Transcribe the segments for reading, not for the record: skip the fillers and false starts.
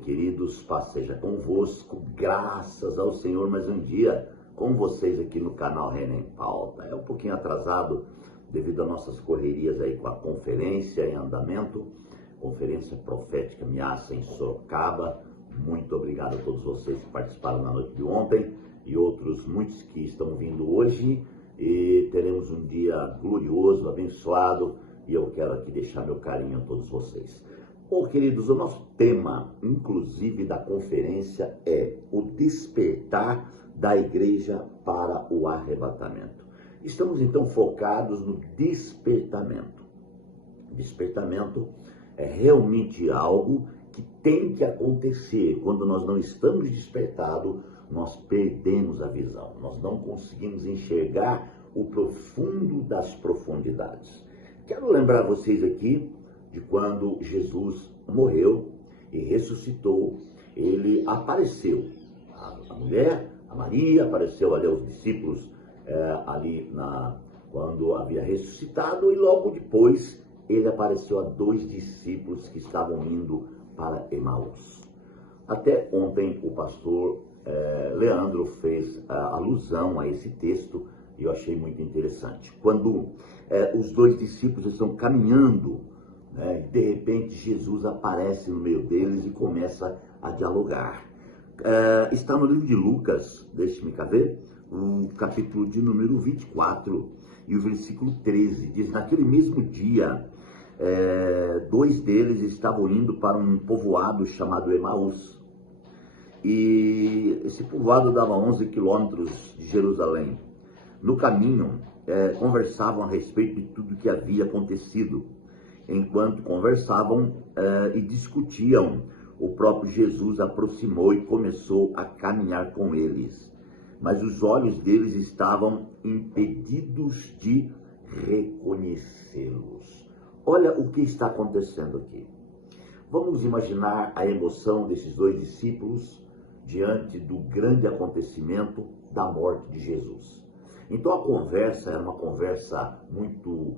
queridos, paz seja convosco, graças ao Senhor, mais um dia com vocês aqui no canal Renan em Pauta. É um pouquinho atrasado devido às nossas correrias aí com a conferência em andamento, Conferência Profética Miassa em Sorocaba. Muito obrigado a todos vocês que participaram na noite de ontem e outros muitos que estão vindo hoje, e teremos um dia glorioso, abençoado, e eu quero aqui deixar meu carinho a todos vocês. Bom, queridos, o nosso tema, inclusive, da conferência é o despertar da igreja para o arrebatamento. Estamos, então, focados no despertamento. Despertamento é realmente algo que tem que acontecer. Quando nós não estamos despertados, nós perdemos a visão. Nós não conseguimos enxergar o profundo das profundidades. Quero lembrar vocês aqui de quando Jesus morreu e ressuscitou. Ele apareceu, a mulher, a Maria, apareceu ali aos discípulos quando havia ressuscitado, e logo depois ele apareceu a 2 discípulos que estavam indo para Emaús. Até ontem o pastor Leandro fez alusão a esse texto e eu achei muito interessante. Quando os 2 discípulos estão caminhando, de repente Jesus aparece no meio deles e começa a dialogar. Está no livro de Lucas, deixe-me cá ver, o capítulo de número 24 e o versículo 13, diz: naquele mesmo dia, 2 deles estavam indo para um povoado chamado Emaús, e esse povoado dava 11 quilômetros de Jerusalém. No caminho, conversavam a respeito de tudo que havia acontecido. Enquanto conversavam e discutiam, o próprio Jesus aproximou e começou a caminhar com eles. Mas os olhos deles estavam impedidos de reconhecê-los. Olha o que está acontecendo aqui. Vamos imaginar a emoção desses 2 discípulos diante do grande acontecimento da morte de Jesus. Então a conversa era uma conversa muito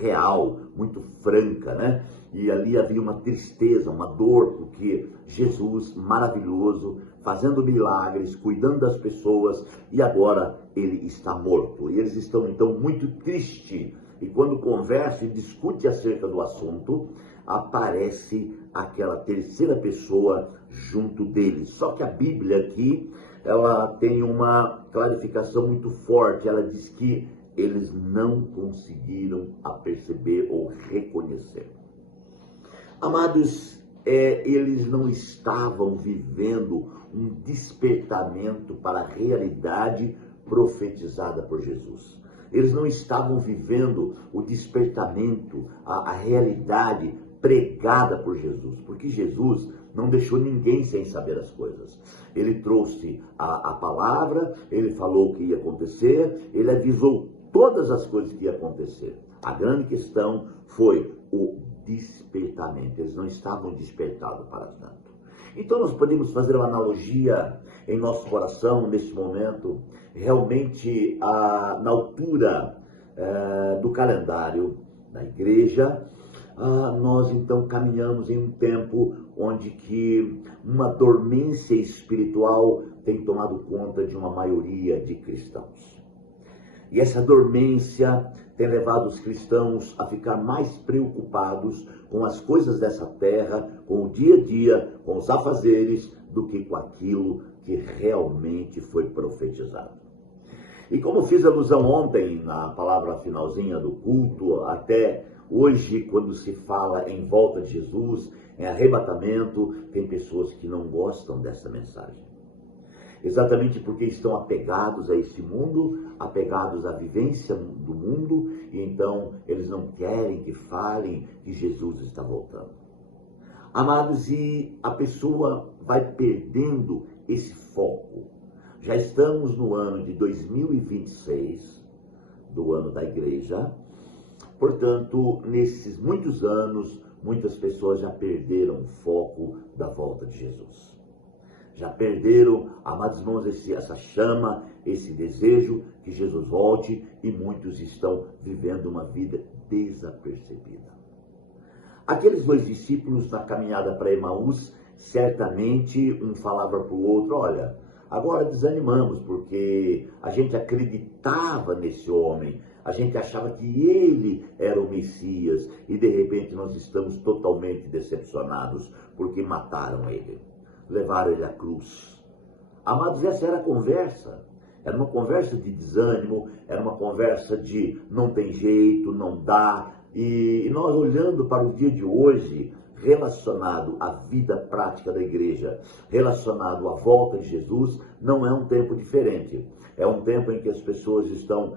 real, muito franca, né? E ali havia uma tristeza, uma dor, porque Jesus, maravilhoso, fazendo milagres, cuidando das pessoas, e agora ele está morto. E eles estão então muito tristes. E quando conversa e discute acerca do assunto, aparece aquela terceira pessoa junto deles. Só que a Bíblia aqui, ela tem uma clarificação muito forte. Ela diz que eles não conseguiram perceber ou reconhecer. Amados, eles não estavam vivendo um despertamento para a realidade profetizada por Jesus. Eles não estavam vivendo o despertamento, a realidade pregada por Jesus, porque Jesus não deixou ninguém sem saber as coisas. Ele trouxe a palavra, ele falou o que ia acontecer, ele avisou todas as coisas que ia acontecer. A grande questão foi o despertamento. Eles não estavam despertados para tanto. Então nós podemos fazer uma analogia em nosso coração nesse momento, realmente na altura do calendário da igreja. Nós então caminhamos em um tempo onde que uma dormência espiritual tem tomado conta de uma maioria de cristãos. E essa dormência tem levado os cristãos a ficar mais preocupados com as coisas dessa terra, com o dia a dia, com os afazeres, do que com aquilo que realmente foi profetizado. E como fiz alusão ontem na palavra finalzinha do culto, até hoje, quando se fala em volta de Jesus, em arrebatamento, tem pessoas que não gostam dessa mensagem. Exatamente porque estão apegados a esse mundo, apegados à vivência do mundo, e então eles não querem que falem que Jesus está voltando. Amados, e a pessoa vai perdendo esse foco. Já estamos no ano de 2026, do ano da igreja. Portanto, nesses muitos anos, muitas pessoas já perderam o foco da volta de Jesus. Já perderam, amados irmãos, essa chama, esse desejo que Jesus volte, e muitos estão vivendo uma vida desapercebida. Aqueles 2 discípulos na caminhada para Emaús, certamente um falava para o outro: olha, agora desanimamos, porque a gente acreditava nesse homem, a gente achava que ele era o Messias, e de repente nós estamos totalmente decepcionados, porque mataram ele, levaram ele à cruz. Amados, essa era a conversa. Era uma conversa de desânimo, era uma conversa de não tem jeito, não dá. E nós olhando para o dia de hoje, relacionado à vida prática da igreja, relacionado à volta de Jesus, não é um tempo diferente. É um tempo em que as pessoas estão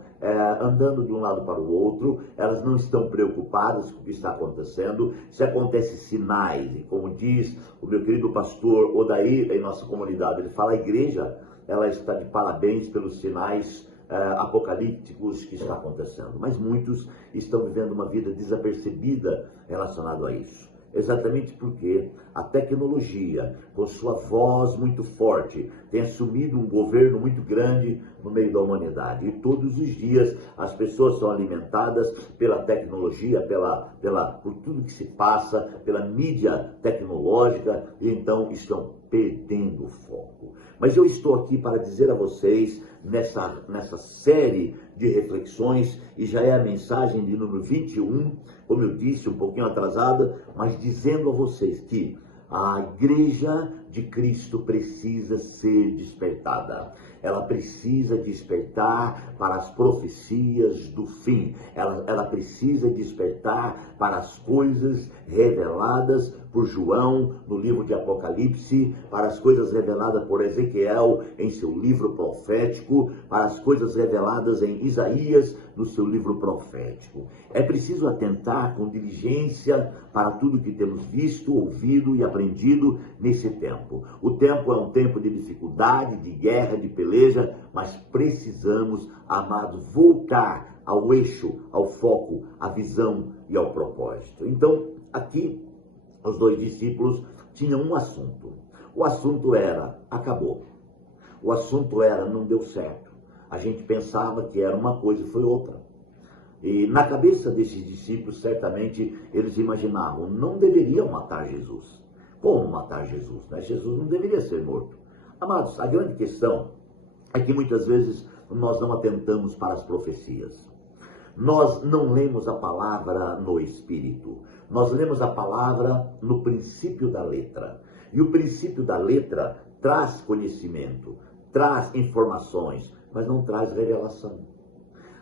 andando de um lado para o outro, elas não estão preocupadas com o que está acontecendo. Se acontecem sinais, e como diz o meu querido pastor Odair em nossa comunidade, ele fala: a igreja, ela está de parabéns pelos sinais apocalípticos que está acontecendo, mas muitos estão vivendo uma vida desapercebida relacionado a isso. Exatamente porque a tecnologia, com sua voz muito forte, tem assumido um governo muito grande no meio da humanidade. E todos os dias as pessoas são alimentadas pela tecnologia, por tudo que se passa, pela mídia tecnológica, e então estão perdendo o foco. Mas eu estou aqui para dizer a vocês, nessa série de reflexões, e já é a mensagem de número 21, como eu disse, um pouquinho atrasada, mas dizendo a vocês que a igreja de Cristo precisa ser despertada. Ela precisa despertar para as profecias do fim. Ela precisa despertar para as coisas reveladas por João no livro de Apocalipse, para as coisas reveladas por Ezequiel em seu livro profético, para as coisas reveladas em Isaías no seu livro profético. É preciso atentar com diligência para tudo que temos visto, ouvido e aprendido nesse tempo. O tempo é um tempo de dificuldade, de guerra, de peleja, mas precisamos, amados, voltar ao eixo, ao foco, à visão e ao propósito. Então, aqui, os dois discípulos tinham um assunto. O assunto era: acabou. O assunto era: não deu certo. A gente pensava que era uma coisa e foi outra. E na cabeça desses discípulos, certamente, eles imaginavam: não deveriam matar Jesus. Como matar Jesus? Né? Jesus não deveria ser morto. Amados, a grande questão é que muitas vezes nós não atentamos para as profecias. Nós não lemos a palavra no Espírito. Nós lemos a palavra no princípio da letra. E o princípio da letra traz conhecimento, traz informações, mas não traz revelação.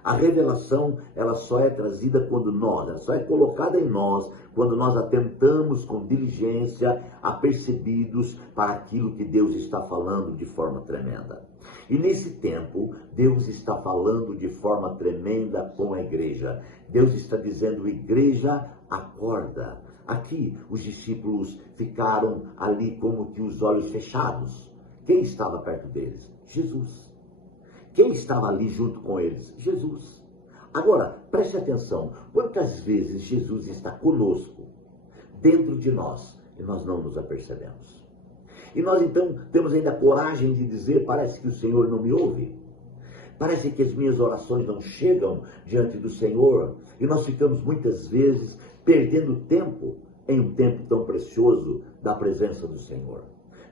A revelação, ela só é trazida ela só é colocada em nós quando nós atentamos com diligência, apercebidos para aquilo que Deus está falando de forma tremenda. E nesse tempo, Deus está falando de forma tremenda com a igreja. Deus está dizendo: igreja, acorda. Aqui, os discípulos ficaram ali como que os olhos fechados. Quem estava perto deles? Jesus. Quem estava ali junto com eles? Jesus. Agora, preste atenção, quantas vezes Jesus está conosco, dentro de nós, e nós não nos apercebemos. E nós então temos ainda coragem de dizer: parece que o Senhor não me ouve. Parece que as minhas orações não chegam diante do Senhor. E nós ficamos muitas vezes perdendo tempo em um tempo tão precioso da presença do Senhor.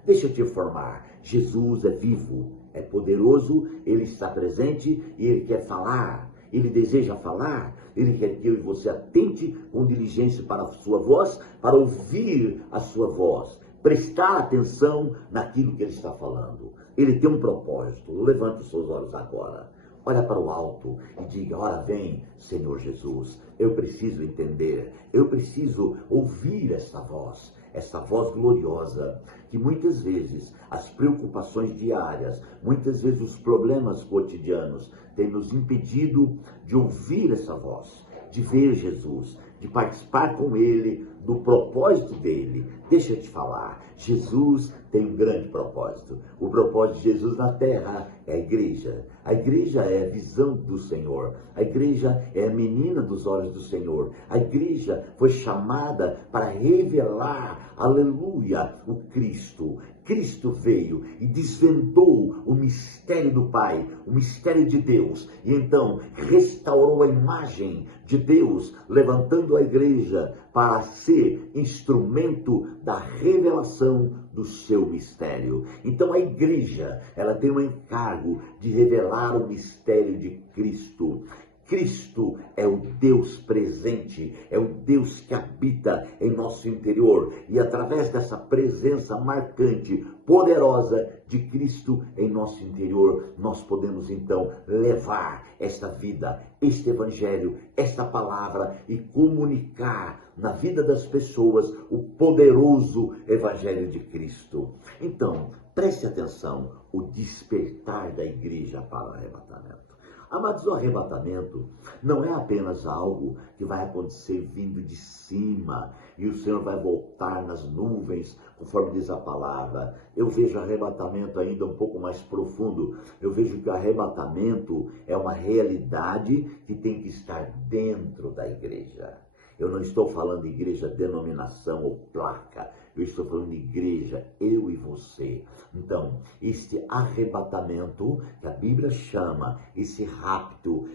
Deixa eu te informar, Jesus é vivo, é poderoso, Ele está presente e Ele quer falar, Ele deseja falar, Ele quer que eu e você atente com diligência para a sua voz, para ouvir a sua voz, prestar atenção naquilo que Ele está falando. Ele tem um propósito. Levante os seus olhos agora. Olha para o alto e diga: ora vem, Senhor Jesus, eu preciso entender, eu preciso ouvir essa voz gloriosa, que muitas vezes as preocupações diárias, muitas vezes os problemas cotidianos têm nos impedido de ouvir essa voz, de ver Jesus, de participar com Ele do propósito dele. Deixa eu te falar, Jesus tem um grande propósito. O propósito de Jesus na terra é a igreja. A igreja é a visão do Senhor. A igreja é a menina dos olhos do Senhor. A igreja foi chamada para revelar, aleluia, o Cristo. Cristo veio e desvendou o mistério do Pai, o mistério de Deus, e então restaurou a imagem de Deus, levantando a igreja para ser instrumento da revelação do seu mistério. Então a igreja, ela tem o encargo de revelar o mistério de Cristo. Cristo é o Deus presente, é o Deus que habita em nosso interior. E através dessa presença marcante, poderosa de Cristo em nosso interior, nós podemos então levar esta vida, este evangelho, esta palavra e comunicar na vida das pessoas o poderoso evangelho de Cristo. Então, preste atenção, o despertar da igreja para o arrebatamento. Amados, o arrebatamento não é apenas algo que vai acontecer vindo de cima e o Senhor vai voltar nas nuvens, conforme diz a palavra. Eu vejo arrebatamento ainda um pouco mais profundo. Eu vejo que o arrebatamento é uma realidade que tem que estar dentro da igreja. Eu não estou falando de igreja, denominação ou placa. Eu estou falando de igreja, eu e você. Então, este arrebatamento, que a Bíblia chama, esse rapto,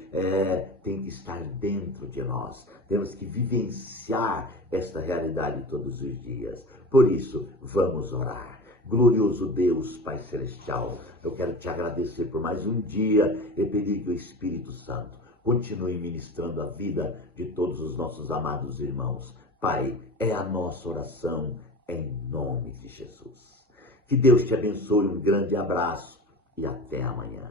tem que estar dentro de nós. Temos que vivenciar esta realidade todos os dias. Por isso, vamos orar. Glorioso Deus, Pai Celestial, eu quero te agradecer por mais um dia e pedir que o Espírito Santo continue ministrando a vida de todos os nossos amados irmãos. Pai, é a nossa oração em nome de Jesus. Que Deus te abençoe, um grande abraço e até amanhã.